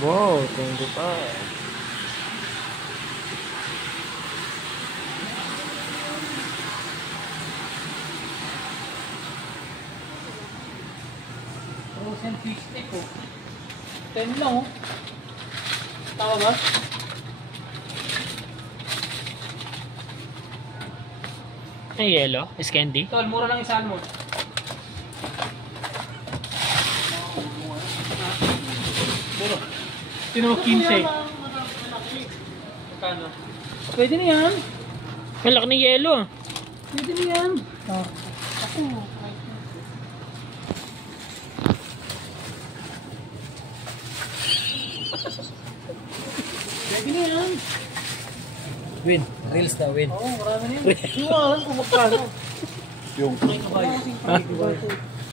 Wow, tunggu pa. Frozen fish stick oh. 10 lang oh. Tama ba? Ay, yellow? Is candy? Tol, mura lang yung salmon. Mura. Sino 15? Magkano? Pwede na yan. Ang laki ng yellow. Pwede na yan. Oh. Ako. Pwede na yan. Win. Reels na win. Oo, marami na yan. Hindi mo alam kung magkano. Yung. May kabayo.